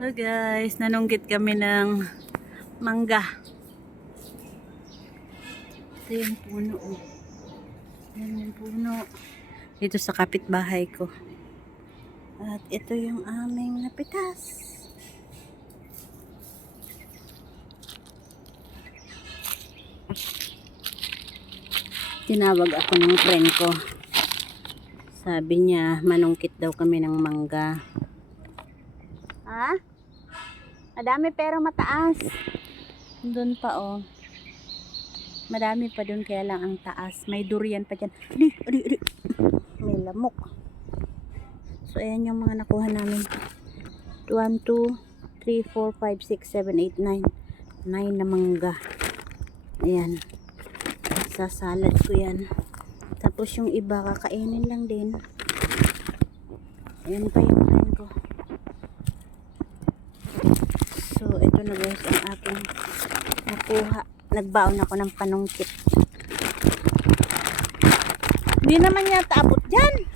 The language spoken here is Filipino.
So guys, nanunggit kami ng mangga. Ito yung puno. Yan yung puno. Dito sa kapitbahay ko. At ito yung aming napitas. Tinawag ako ng friend ko. Sabi niya, manungkit daw kami ng mangga. Ha? Madami pero mataas. Doon pa oh. Madami pa doon kaya lang ang taas. May durian pa dyan. Adi. May lamok. So ayan yung mga nakuha namin. 1, 2, 3, 4, 5, 6, 7, 8, 9. 9 na mangga. Ayan. Sasalad ko yan. Tapos yung iba kakainin lang din. Ayan pa yung friend ko. So ito na guys ang aking nakuha. Nagbaon ako ng panungkit. Hindi naman yata abot dyan.